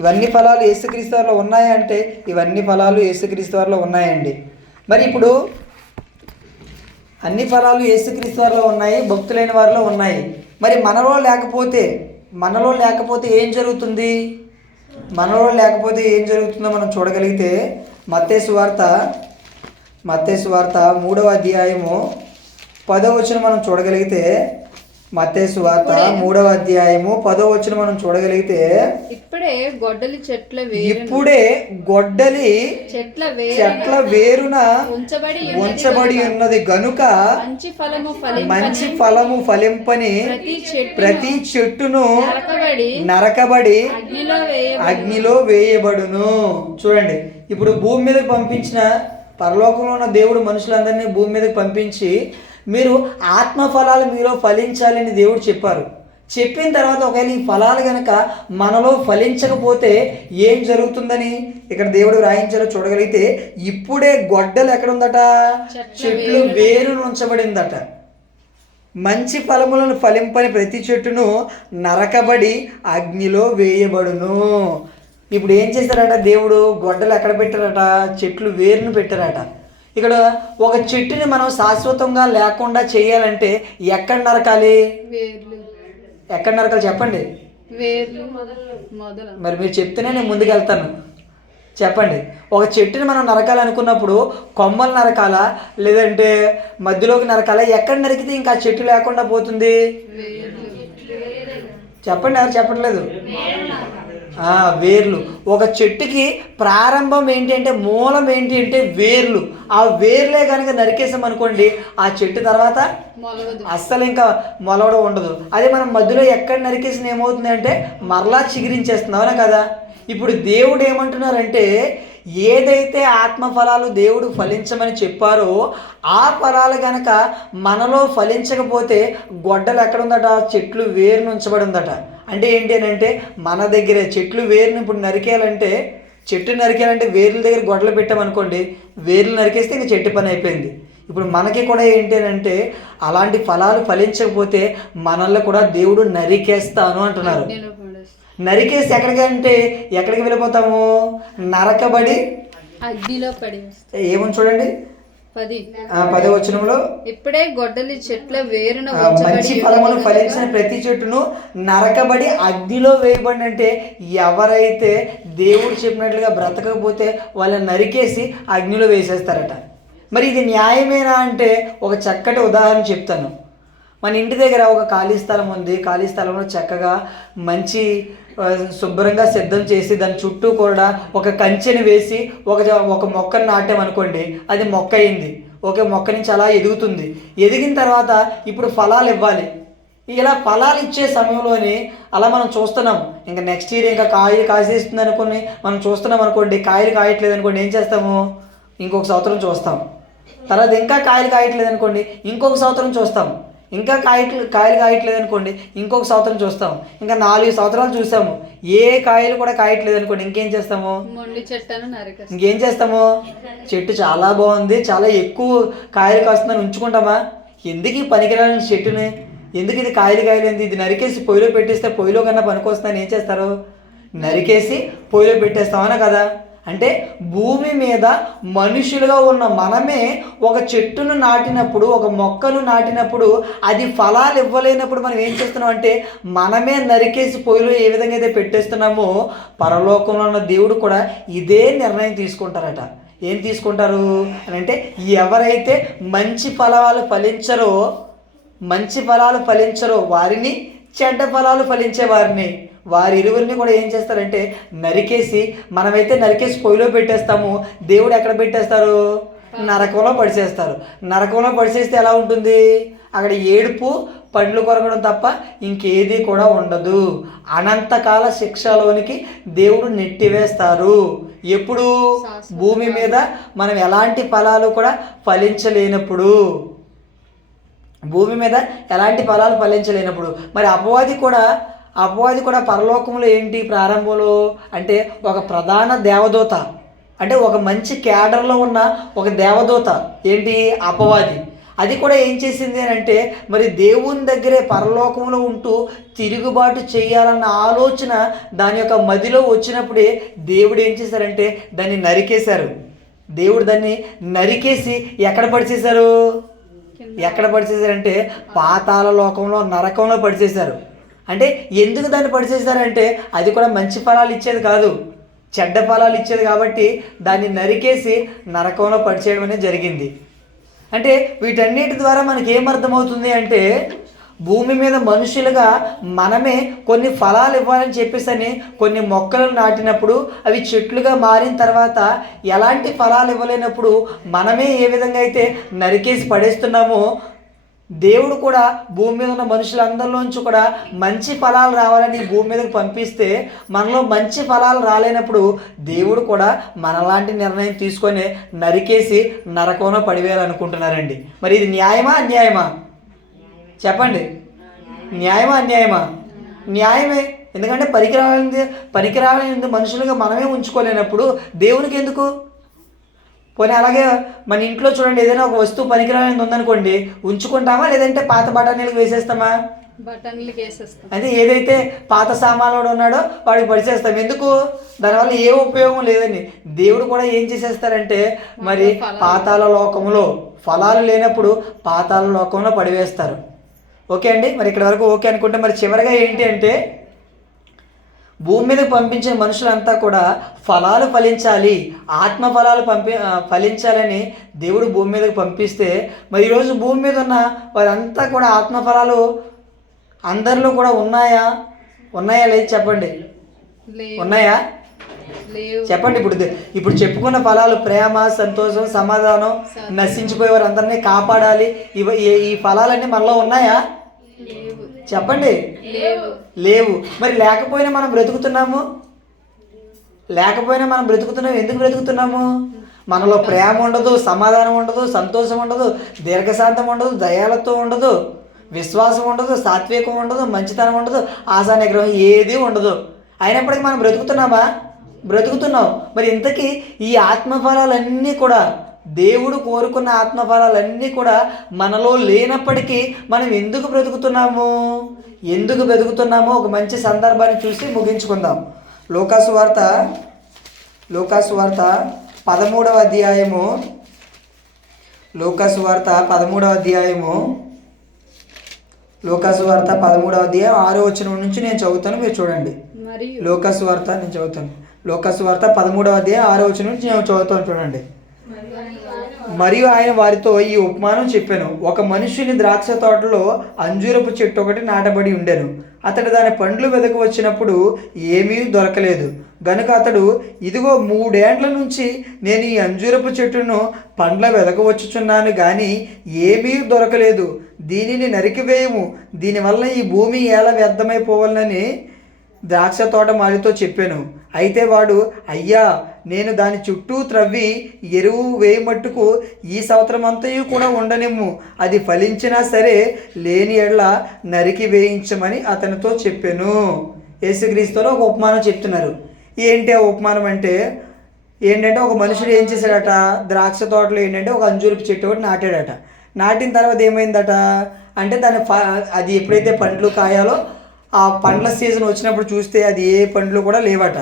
ఇవన్నీ ఫలాలు యేసుక్రీస్తు వారిలో ఉన్నాయంటే ఇవన్నీ ఫలాలు యేసుక్రీస్తు వారిలో ఉన్నాయండి. మరి ఇప్పుడు అన్ని ఫలాలు యేసుక్రీస్తు వారిలో ఉన్నాయి, భక్తులైన వారిలో ఉన్నాయి. మరి మనలో లేకపోతే ఏం జరుగుతుంది? మనలో లేకపోతే ఏం జరుగుతుందో మనం చూడగలిగితే మత్తయి సువార్త 3వ అధ్యాయము 10వ వచనం మనం చూడగలిగితే, మత్తయి సువార్త 3వ అధ్యాయము 10వ వచనం మనం చూడగలిగితే, ఇప్పుడే గొడ్డలి చెట్ల వేరున ఉంచబడి ఉన్నది గనుక మంచి ఫలము ఫలింపని ప్రతి చెట్టును నరకబడి అగ్నిలో వేయబడును. చూడండి, ఇప్పుడు భూమి మీదకి పంపించిన పరలోకంలో ఉన్న దేవుడు మనుషులందరినీ భూమి మీదకి పంపించి మీరు ఆత్మఫలాలు మీలో ఫలించాలని దేవుడు చెప్పారు. చెప్పిన తర్వాత ఒకవేళ ఈ ఫలాలు కనుక మనలో ఫలించకపోతే ఏం జరుగుతుందని ఇక్కడ దేవుడు రాయించారో చూడగలిగితే, ఇప్పుడే గొడ్డలు ఎక్కడుందట? చెట్లు వేరును ఉంచబడిందట. మంచి ఫలములను ఫలింపని ప్రతి చెట్టును నరకబడి అగ్నిలో వేయబడును. ఇప్పుడు ఏం చేశారట? దేవుడు గొడ్డలు ఎక్కడ పెట్టారట? చెట్లు వేరును పెట్టారట. ఇక్కడ ఒక చెట్టుని మనం శాశ్వతంగా లేకుండా చేయాలంటే ఎక్కడ నరకాలి? చెప్పండి. మరి మీరు చెప్తేనే నేను ముందుకు వెళ్తాను. చెప్పండి. ఒక చెట్టుని మనం నరకాలనుకున్నప్పుడు కొమ్మలు నరకాలా, లేదంటే మధ్యలోకి నరకాలా? ఎక్కడ నరికితే ఇంకా చెట్టు లేకుండా పోతుంది? చెప్పండి, ఎవరు చెప్పట్లేదు. వేర్లు. ఒక చెట్టుకి ప్రారంభం ఏంటి అంటే, మూలం ఏంటి అంటే వేర్లు. ఆ వేర్లే కనుక నరికేసాం అనుకోండి, ఆ చెట్టు తర్వాత అస్సలు ఇంకా మొలవడం ఉండదు. అదే మనం మధ్యలో ఎక్కడ నరికేసిన ఏమవుతుంది అంటే మరలా చిగురించేస్తుంది. అవునా కదా? ఇప్పుడు దేవుడు ఏమంటున్నారంటే, ఏదైతే ఆత్మఫలాలు దేవుడు ఫలించమని చెప్పారో ఆ ఫలాలు కనుక మనలో ఫలించకపోతే గొడ్డలు ఎక్కడుందట? చెట్లు వేరును ఉంచబడి ఉందట. అంటే ఏంటి అని అంటే, మన దగ్గరే చెట్లు వేరును ఇప్పుడు చెట్టు నరికేయాలంటే వేర్ల దగ్గర గొడ్డలు పెట్టామనుకోండి, వేర్లు నరికేస్తే ఇంక చెట్టు పని అయిపోయింది. ఇప్పుడు మనకి కూడా ఏంటి అని అంటే, అలాంటి ఫలాలు ఫలించకపోతే మనల్ని కూడా దేవుడు నరికేస్తాను అంటున్నారు. నరికేసి ఎక్కడికి వెళ్ళిపోతాము? నరకబడి అగ్నిలో పడి. ఏమని చూడండి 10వ వచనంలో, ఇప్పుడే గొడ్డలి చెట్ల వేరున మంచి ఫలములు ఫలించిన ప్రతి చెట్టును నరకబడి అగ్నిలో వేయబడి. అంటే ఎవరైతే దేవుడు చెప్పినట్లుగా బ్రతకకపోతే వాళ్ళని నరికేసి అగ్నిలో వేసేస్తారట. మరి ఇది న్యాయమేనా అంటే ఒక చక్కటి ఉదాహరణ చెప్తాను. మన ఇంటి దగ్గర ఒక ఖాళీ స్థలం ఉంది. ఖాళీ స్థలంలో చక్కగా మంచి శుభ్రంగా సిద్ధం చేసి దాని చుట్టూ కూడా ఒక కంచెని వేసి ఒక మొక్కను నాటామనుకోండి, అది మొక్క అయింది. మొక్క నుంచి అలా ఎదుగుతుంది. ఎదిగిన తర్వాత ఇప్పుడు ఫలాలు ఇవ్వాలి. ఇలా ఫలాలు ఇచ్చే సమయంలోనే అలా మనం చూస్తున్నాం. ఇంకా నెక్స్ట్ ఇయర్ ఇంకా కాయలు కాసేస్తుంది అనుకుని మనం చూస్తున్నాం అనుకోండి, కాయలు కాయట్లేదు అనుకోండి, ఏం చేస్తాము? ఇంకొక సంవత్సరం చూస్తాం. తర్వాత ఇంకా కాయలు కాయట్లేదు అనుకోండి, ఇంకొక సంవత్సరం చూస్తాం. ఇంకా కాయలు కాయట్లేదు అనుకోండి, ఇంకొక సంవత్సరం చూస్తాం. ఇంకా 4 సంవత్సరాలు చూసాము, ఏ కాయలు కూడా కాయట్లేదు అనుకోండి, ఇంకేం చేస్తాము? ఇంకేం చేస్తాము? చెట్టు చాలా బాగుంది, చాలా ఎక్కువ కాయలు కాస్తుందని ఉంచుకుంటామా? ఎందుకు ఈ పనికిరాని చెట్టుని, ఎందుకు ఇది కాయలేంది, ఇది నరికేసి పొయ్యిలో పెట్టేస్తే పొయ్యిలో కన్నా పనికొస్తుందని ఏం చేస్తారు? నరికేసి పొయ్యిలో పెట్టేస్తామనా కదా? అంటే భూమి మీద మనుషులుగా ఉన్న మనమే ఒక చెట్టును నాటినప్పుడు, ఒక మొక్కను నాటినప్పుడు అది ఫలాలు ఇవ్వలేనప్పుడు మనం ఏం చేస్తున్నాం అంటే మనమే నరికేసి పొయ్యిలో ఏ విధంగా అయితే పెట్టేస్తున్నామో పరలోకంలో ఉన్న దేవుడు కూడా ఇదే నిర్ణయం తీసుకుంటారట. ఏం తీసుకుంటారు అని అంటే, ఎవరైతే మంచి ఫలాలు ఫలించరో వారిని, చెడ్డ ఫలాలు ఫలించే వారి ఇరువురిని కూడా ఏం చేస్తారంటే నరికేసి, మనమైతే నరికేసి పొయ్యిలో పెట్టేస్తాము, దేవుడు ఎక్కడ పెట్టేస్తారు? నరకంలో పడిచేస్తారు. నరకంలో పడిచేస్తే ఎలా ఉంటుంది? అక్కడ ఏడుపు పండ్లు కొరకడం తప్ప ఇంకేది కూడా ఉండదు. అనంతకాల శిక్షలోనికి దేవుడు నెట్టివేస్తారు. ఎప్పుడు? భూమి మీద మనం ఎలాంటి ఫలాలు కూడా ఫలించలేనప్పుడు, భూమి మీద ఎలాంటి ఫలాలు ఫలించలేనప్పుడు. మరి అపవాది కూడా పరలోకంలో ఏంటి ప్రారంభంలో అంటే ఒక ప్రధాన దేవదూత, అంటే ఒక మంచి క్యాడర్లో ఉన్న ఒక దేవదూత. ఏంటి? అపవాది. అది కూడా ఏం చేసింది అని అంటే మరి దేవుని దగ్గరే పరలోకంలో ఉంటూ తిరుగుబాటు చేయాలన్న ఆలోచన దాని యొక్క మదిలో వచ్చినప్పుడే దేవుడు ఏం చేశారంటే దాన్ని నరికేశారు. దేవుడు దాన్ని నరికేసి ఎక్కడ పడిచేశారంటే పాతాళ లోకంలో, నరకంలో పడిచేశారు. అంటే ఎందుకు దాన్ని పడిచేశారంటే అది కూడా మంచి ఫలాలు ఇచ్చేది కాదు, చెడ్డ ఫలాలు ఇచ్చేది కాబట్టి దాన్ని నరికేసి నరకంలో పడిచేయడం అనేది జరిగింది. అంటే వీటన్నిటి ద్వారా మనకి ఏమర్థమవుతుంది అంటే భూమి మీద మనుషులుగా మనమే కొన్ని ఫలాలు ఇవ్వాలని చెప్పేసి కొన్ని మొక్కలు నాటినప్పుడు అవి చెట్లుగా మారిన తర్వాత ఎలాంటి ఫలాలు ఇవ్వలేనప్పుడు మనమే ఏ విధంగా అయితే నరికేసి పడేస్తున్నామో దేవుడు కూడా భూమి మీద ఉన్న మనుషులందరిలోంచి కూడా మంచి ఫలాలు రావాలని భూమి మీదకి పంపిస్తే మనలో మంచి ఫలాలు రాలేనప్పుడు దేవుడు కూడా మనలాంటి నిర్ణయం తీసుకొని నరికేసి నరకంలో పడివేయాలనుకుంటున్నారండి. మరి ఇది న్యాయమా అన్యాయమా? చెప్పండి. న్యాయమా అన్యాయమా? న్యాయమే. ఎందుకంటే పనికిరాలని మనుషులుగా మనమే ఉంచుకోలేనప్పుడు దేవునికి ఎందుకు? పోనీ అలాగే మన ఇంట్లో చూడండి, ఏదైనా ఒక వస్తువు పనికిరానిది ఉందనుకోండి, ఉంచుకుంటామా లేదంటే పాత బఠానీలకు వేసేస్తామా? బఠానీలకు వేసేస్తాం. అదే ఏదైతే పాత సామాన్లు ఉన్నాడో వాడికి పడిచేస్తాం. ఎందుకు? దానివల్ల ఏ ఉపయోగం లేదని దేవుడు కూడా ఏం చేసేస్తారంటే మరి పాతాళ లోకంలో ఫలాలు లేనప్పుడు పాతాళ లోకంలో పడివేస్తారు. ఓకే అండి, మరి ఇక్కడ వరకు ఓకే అనుకుంటే మరి చివరిగా ఏంటి అంటే భూమి మీదకి పంపించిన మనుషులంతా కూడా ఫలాలు ఫలించాలి, ఆత్మ ఫలాలు ఫలించాలని దేవుడు భూమి మీదకి పంపిస్తే మరి ఈరోజు భూమి మీద ఉన్న వారంతా కూడా ఆత్మ ఫలాలు అందరిలో కూడా ఉన్నాయా లేదు? చెప్పండి. ఉన్నాయా? చెప్పండి. ఇప్పుడు చెప్పుకున్న ఫలాలు ప్రేమ, సంతోషం, సమాధానం, నశించిపోయే వారందరినీ కాపాడాలి, ఈ ఫలాలన్నీ మనలో ఉన్నాయా? చెప్పండి. లేవు. మరి లేకపోయినా మనం బ్రతుకుతున్నాము. ఎందుకు బ్రతుకుతున్నాము? మనలో ప్రేమ ఉండదు, సమాధానం ఉండదు, సంతోషం ఉండదు, దీర్ఘశాంతం ఉండదు, దయాలత్వం ఉండదు, విశ్వాసం ఉండదు, సాత్వికం ఉండదు, మంచితనం ఉండదు, ఆశా నిగ్రహం ఏది ఉండదు. అయినప్పటికీ మనం బ్రతుకుతున్నాం. మరి ఇంతకీ ఈ ఆత్మఫలాలన్నీ కూడా దేవుడు కోరుకున్న ఆత్మఫలాలన్నీ కూడా మనలో లేనప్పటికీ మనం ఎందుకు బ్రతుకుతున్నామో ఒక మంచి సందర్భాన్ని చూసి ముగించుకుందాం. లూకాసు వార్త 13వ అధ్యాయము, 6వ వచనం నుంచి నేను చదువుతాను, మీరు చూడండి. లూకాసు వార్త 13వ అధ్యాయం 6వ వచనం నుంచి నేను చదువుతాను, చూడండి. మరియు ఆయన వారితో ఈ ఉపమానం చెప్పాను. ఒక మనుషుని ద్రాక్ష తోటలో అంజూరపు చెట్టు ఒకటి నాటబడి ఉండెను. అతడు దాని పండ్లు వెదక వచ్చినప్పుడు ఏమీ దొరకలేదు గనుక అతడు, ఇదిగో 3 ఏండ్ల నుంచి నేను ఈ అంజూరపు చెట్టును పండ్ల వెదకవచ్చుచున్నాను కానీ ఏమీ దొరకలేదు, దీనిని నరికివేయము, దీనివల్ల ఈ భూమి ఎలా వ్యర్థమైపోవాలని ద్రాక్ష తోట మాలితో చెప్పాను. అయితే వాడు, అయ్యా, నేను దాని చుట్టూ త్రవ్వి ఎరువు వేయమట్టుకు ఈ సంవత్సరం అంతయు కూడా ఉండనిమ్ము, అది ఫలించినా సరే, లేని ఎడల నరికి వేయించమని అతనితో చెప్పాను. యేసుక్రీస్తులో ఒక ఉపమానం చెప్తున్నారు. ఏంటి ఆ ఉపమానం అంటే ఏంటంటే ఒక మనుషుడు ఏం చేశాడట, ద్రాక్ష తోటలో ఏంటంటే ఒక అంజూరపు చెట్టు ఒకటి నాటాడట. నాటిన తర్వాత ఏమైందట అంటే అది ఎప్పుడైతే పండ్లు కాయాలో ఆ పండ్ల సీజన్ వచ్చినప్పుడు చూస్తే అది ఏ పండ్లు కూడా లేవట.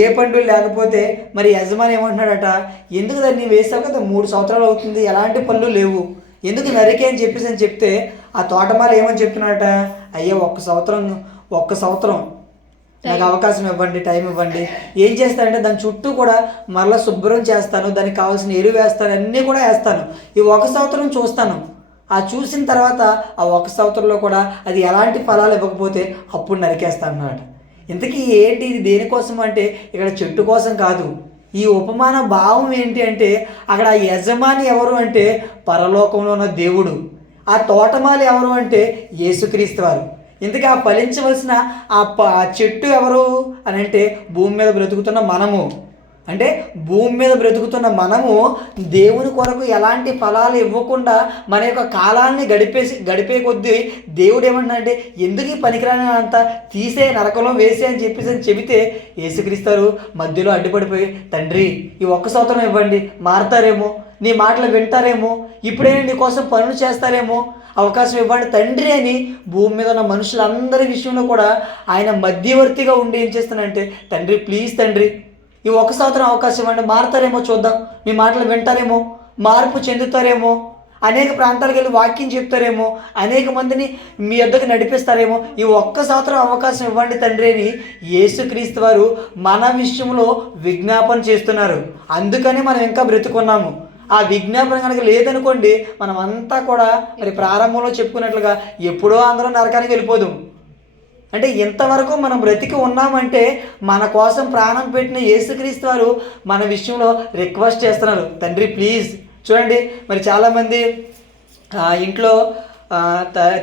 ఏ పండ్లు లేకపోతే మరి యజమాని ఏమంటున్నాడట, ఎందుకు దాన్ని వేసావు కదా 3 సంవత్సరాలు అవుతుంది, ఎలాంటి పళ్ళు లేవు, ఎందుకు నరికే అని చెప్తే ఆ తోటమాల ఏమని చెప్తున్నాడట, అయ్యా ఒక్క సంవత్సరం నాకు అవకాశం ఇవ్వండి, టైం ఇవ్వండి. ఏం చేస్తానంటే దాని చుట్టూ కూడా మరలా శుభ్రం చేస్తాను, దానికి కావాల్సిన ఎరువు వేస్తాను, అన్నీ కూడా వేస్తాను. ఈ 1 సంవత్సరం చూస్తాను. ఆ చూసిన తర్వాత ఆ 1 సంవత్సరంలో కూడా అది ఎలాంటి ఫలాలు ఇవ్వకపోతే అప్పుడు నరికేస్తాను అన్నమాట. ఇంతకీ ఏంటి ఇది దేనికోసం అంటే ఇక్కడ చెట్టు కోసం కాదు. ఈ ఉపమాన భావం ఏంటి అంటే అక్కడ ఆ యజమాని ఎవరు అంటే పరలోకంలో ఉన్న దేవుడు. ఆ తోటమాలి ఎవరు అంటే యేసుక్రీస్తు వారు. ఇంతకీ ఆ ఫలించవలసిన ఆ చెట్టు ఎవరు అని అంటే భూమి మీద బ్రతుకుతున్న మనము. అంటే భూమి మీద బ్రతుకుతున్న మనము దేవుని కొరకు ఎలాంటి ఫలాలు ఇవ్వకుండా మన యొక్క కాలాన్ని గడిపే కొద్దీ దేవుడు ఏమంటున్నాడంటే ఎందుకు ఈ పనికిరాని అంతా తీసే నరకంలో వేసే అని చెబితే యేసుక్రీస్తారు మధ్యలో అడ్డుపడిపోయి, తండ్రి ఈ ఒక్క సంవత్సరం ఇవ్వండి, మారతారేమో, నీ మాటలు వింటారేమో, ఇప్పుడైనా నీ కోసం పనులు చేస్తారేమో, అవకాశం ఇవ్వండి తండ్రి అని భూమి మీద ఉన్న మనుషులందరి విషయంలో కూడా ఆయన మధ్యవర్తిగా ఉండి ఏం చేస్తానంటే, తండ్రి ప్లీజ్ తండ్రి ఈ ఒక్క సంవత్సరం అవకాశం ఇవ్వండి, మారతారేమో చూద్దాం, మీ మాటలు వింటారేమో, మార్పు చెందుతారేమో, అనేక ప్రాంతాలకు వెళ్ళి వాక్యం చెప్తారేమో, అనేక మందిని మీ వద్దకు నడిపిస్తారేమో, ఈ ఒక్క సంవత్సరం అవకాశం ఇవ్వండి తండ్రి అని యేసుక్రీస్తు వారు మన విషయంలో విజ్ఞాపన చేస్తున్నారు. అందుకని మనం ఇంకా బ్రతుకున్నాము. ఆ విజ్ఞాపన కనుక లేదనుకోండి మనం అంతా కూడా మరి ప్రారంభంలో చెప్పుకున్నట్లుగా ఎప్పుడో అందరం నరకానికి వెళ్ళిపోదాం. అంటే ఇంతవరకు మనం బ్రతికి ఉన్నామంటే మన కోసం ప్రాణం పెట్టిన యేసుక్రీస్తు వారు మన విషయంలో రిక్వెస్ట్ చేస్తున్నారు, తండ్రి ప్లీజ్. చూడండి మరి చాలామంది ఇంట్లో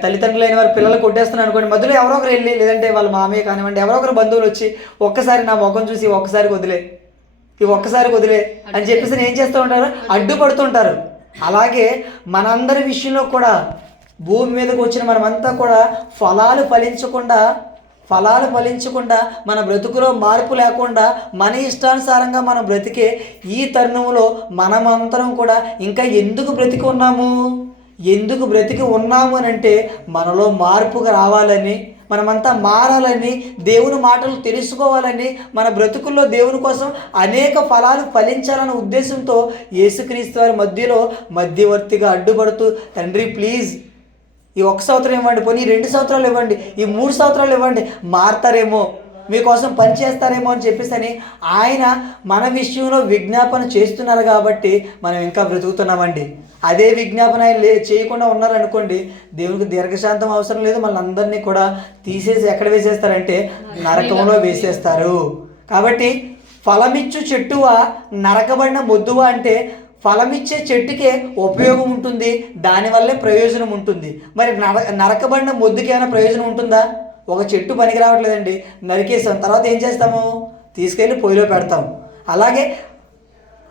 తల్లిదండ్రులైన వారు పిల్లలు కొట్టేస్తున్నారు అనుకోండి, మధ్యలో ఎవరో ఒకరు వెళ్ళి, లేదంటే వాళ్ళ మామయ్య కానివ్వండి, ఎవరో ఒకరు బంధువులు వచ్చి ఒక్కసారి నా ముఖం చూసి ఒక్కసారి వదిలే అని చెప్పేసి ఏం చేస్తూ ఉంటారు, అడ్డుపడుతుంటారు. అలాగే మనందరి విషయంలో కూడా భూమి మీదకి వచ్చిన మనమంతా కూడా ఫలాలు ఫలించకుండా మన బ్రతుకులో మార్పు లేకుండా మన ఇష్టానుసారంగా మనం బ్రతికే ఈ తరుణంలో మనమంతరం కూడా ఇంకా ఎందుకు బ్రతికి ఉన్నాము అని అంటే మనలో మార్పుగా రావాలని, మనమంతా మారాలని, దేవుని మాటలు తెలుసుకోవాలని, మన బ్రతుకుల్లో దేవుని కోసం అనేక ఫలాలు ఫలించాలన్న ఉద్దేశంతో యేసుక్రీస్తు వారి మధ్యవర్తిగా అడ్డుపడుతూ, తండ్రి ప్లీజ్ ఈ ఒక్క సంవత్సరం ఇవ్వండి, పోనీ 2 సంవత్సరాలు ఇవ్వండి, ఈ 3 సంవత్సరాలు ఇవ్వండి, మారతారేమో, మీకోసం పనిచేస్తారేమో అని చెప్పేసి ఆయన మన విషయంలో విజ్ఞాపన చేస్తున్నారు. కాబట్టి మనం ఇంకా బ్రతుకుతున్నామండి. అదే విజ్ఞాపన ఆయన చేయకుండా ఉన్నారనుకోండి, దేవునికి దీర్ఘశాంతం అవసరం లేదు, మనందరినీ కూడా తీసేసి ఎక్కడ వేసేస్తారంటే నరకంలో వేసేస్తారు. కాబట్టి ఫలమిచ్చు చెట్టువా నరకబడిన మొద్దువా అంటే ఫలమిచ్చే చెట్టుకే ఉపయోగం ఉంటుంది, దానివల్లే ప్రయోజనం ఉంటుంది. మరి నరకబడిన మొద్దుకి ఏమైనా ప్రయోజనం ఉంటుందా? ఒక చెట్టు పనికి రావట్లేదండి, నరికేస్తాం, తర్వాత ఏం చేస్తాము, తీసుకెళ్ళి పొయ్యిలో పెడతాం. అలాగే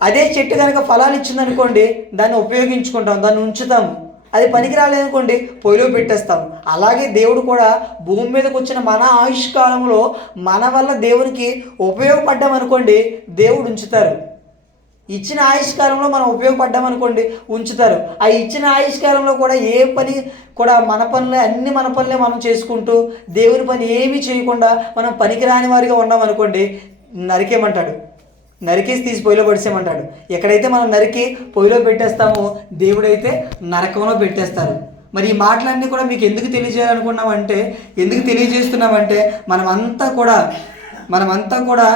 అదే చెట్టు కనుక ఫలాలు ఇచ్చిందనుకోండి, దాన్ని ఉపయోగించుకుంటాం, దాన్ని ఉంచుతాము. అది పనికి రాలేదనుకోండి, పొయ్యిలో పెట్టేస్తాం. అలాగే దేవుడు కూడా భూమి మీదకి వచ్చిన మన ఆయుష్కాలంలో మన వల్ల దేవునికి ఉపయోగపడ్డామనుకోండి, దేవుడు ఉంచుతారు. ఇచ్చిన ఆయుష్కాలంలో మనం ఉపయోగపడ్డామనుకోండి, ఉంచుతారు. ఆ ఇచ్చిన ఆయుష్కాలంలో కూడా ఏ పని కూడా అన్ని మన పనులే మనం చేసుకుంటూ దేవుని పని ఏమీ చేయకుండా మనం పనికిరాని వారిగా ఉన్నామనుకోండి, నరికేసి తీసి పొయ్యిలో పడిసేయమంటాడు. ఎక్కడైతే మనం నరికి పొయ్యిలో పెట్టేస్తామో దేవుడైతే నరకంలో పెట్టేస్తారు. మరి ఈ మాటలన్నీ కూడా మీకు ఎందుకు తెలియజేస్తున్నామంటే మనమంతా కూడా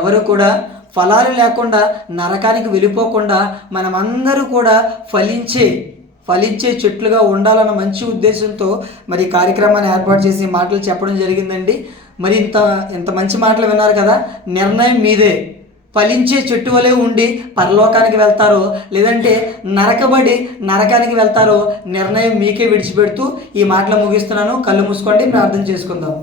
ఎవరు కూడా ఫలాలు లేకుండా నరకానికి వెళ్ళిపోకుండా మనమందరూ కూడా ఫలించే చెట్లుగా ఉండాలన్న మంచి ఉద్దేశంతో మరి కార్యక్రమాన్ని ఏర్పాటు చేసి మాటలు చెప్పడం జరిగిందండి. మరి ఇంత మంచి మాటలు విన్నారు కదా, నిర్ణయం మీదే. ఫలించే చెట్టు వలె ఉండి పరలోకానికి వెళ్తారో, లేదంటే నరకానికి వెళ్తారో నిర్ణయం మీకే విడిచిపెడుతూ ఈ మాటలు ముగిస్తున్నాను. కళ్ళు మూసుకోండి, ప్రార్థన చేసుకుందాం.